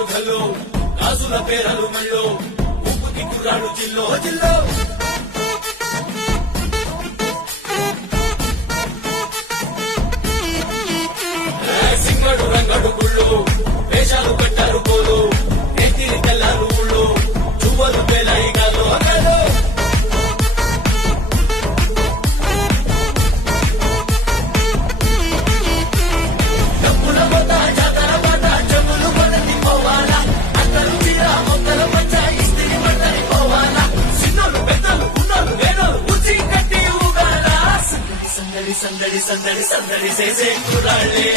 గల్లు గల్లు గాజుల పేరలు మళ్ళు ఉప్పుకి కుర్రాడు జిల్లో జిల్లో సింగడు రంగడు గుళ్ళు వేషాలు పెట్టారు పోలు ఎత్తిరి తెల్లారు ఊళ్ళు చువ్వలు పేలాయి గాలు అగలు డబ్బుల బొత్త జాతర బాట చెవులు పడని పోవాలా అత్తరు చీర మొక్కల మధ్య ఇస్త్రీ పడని పోవాలా చిన్నోళ్ళు పెద్దలు ఉన్నోళ్ళు లేనోళ్ళు ఉచి కట్టి ఊగాల సందడి సందడి సందడి సందడి చేసే కుర్రాళ్ళే